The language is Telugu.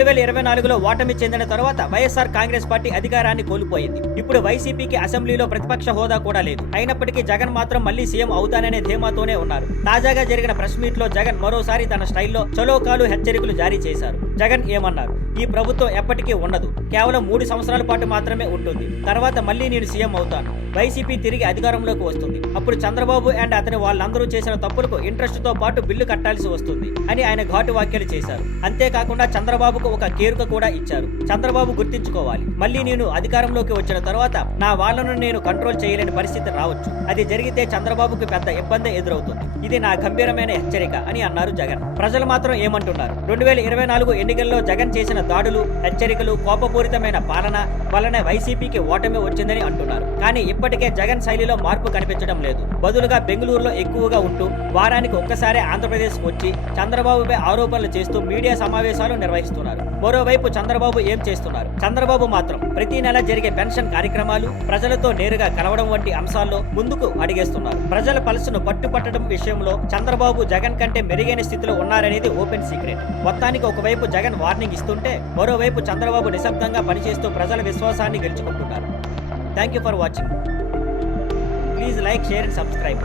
2024లో ఓటమి చెందిన తర్వాత వైఎస్ఆర్ కాంగ్రెస్ పార్టీ అధికారాన్ని కోల్పోయింది. ఇప్పుడు వైసీపీకి అసెంబ్లీలో ప్రతిపక్ష హోదా కూడా లేదు. అయినప్పటికీ జగన్ మాత్రం మళ్లీ సీఎం అవుతాననే ధీమాతోనే ఉన్నారు. తాజాగా జరిగిన ప్రెస్ మీట్ లో జగన్ మరోసారి తన స్టైల్లో చలోకాలు హెచ్చరికలు జారీ చేశారు. జగన్ ఏమన్నారు? ఈ ప్రభుత్వం ఎప్పటికీ ఉండదు, కేవలం 3 సంవత్సరాల పాటు మాత్రమే ఉంటుంది. తర్వాత మళ్లీ నేను సీఎం అవుతాను. వైసీపీ తిరిగి అధికారంలోకి వస్తుంది. అప్పుడు చంద్రబాబు అండ్ అతని వాళ్ళందరూ చేసిన తప్పులకు ఇంట్రెస్ట్ తో పాటు బిల్లు కట్టాల్సి వస్తుంది అని ఆయన ఘాటు వ్యాఖ్యలు చేశారు. అంతేకాకుండా చంద్రబాబుకు ఒక కేరుక కూడా ఇచ్చారు. చంద్రబాబు గుర్తించుకోవాలి, మళ్లీ నేను అధికారంలోకి వచ్చిన తర్వాత నా వాళ్లను నేను కంట్రోల్ చేయలేని పరిస్థితి రావచ్చు. అది జరిగితే చంద్రబాబుకు పెద్ద ఇబ్బంది ఎదురవుతుంది. ఇది నా గంభీరమైన హెచ్చరిక అని అన్నారు జగన్. ప్రజలు మాత్రం ఏమంటున్నారు? 2024 ఎన్నికల్లో జగన్ చేసిన దాడులు, హెచ్చరికలు, కోపపూరితమైన పాలన వల్లనే వైసీపీకి ఓటమి వచ్చిందని అంటున్నారు. కానీ ఇప్పటికే జగన్ శైలిలో మార్పు కనిపించడం లేదు. బదులుగా బెంగళూరులో ఎక్కువగా ఉంటూ వారానికి ఒక్కసారి ఆంధ్రప్రదేశ్ వచ్చి చంద్రబాబుపై ఆరోపణలు చేస్తూ మీడియా సమావేశాలు నిర్వహిస్తున్నారు. మరోవైపు చంద్రబాబు ఏం చేస్తున్నారు? చంద్రబాబు మాత్రం ప్రతి నెల జరిగే పెన్షన్ కార్యక్రమాలు, ప్రజలతో నేరుగా కలవడం వంటి అంశాల్లో ముందుకు అడిగేస్తున్నారు. ప్రజల పల్సును పట్టుపట్టడం విషయంలో చంద్రబాబు జగన్ కంటే మెరుగైన స్థితిలో ఉన్నారనేది ఓపెన్ సీక్రెట్. మొత్తానికి ఒకవైపు జగన్ వార్నింగ్ ఇస్తుంటే మరోవైపు చంద్రబాబు నిశ్శబ్దంగా పనిచేస్తూ ప్రజల విశ్వాసాన్ని గెలుచుకుంటున్నారు. Thank you for watching. Please like, share and subscribe.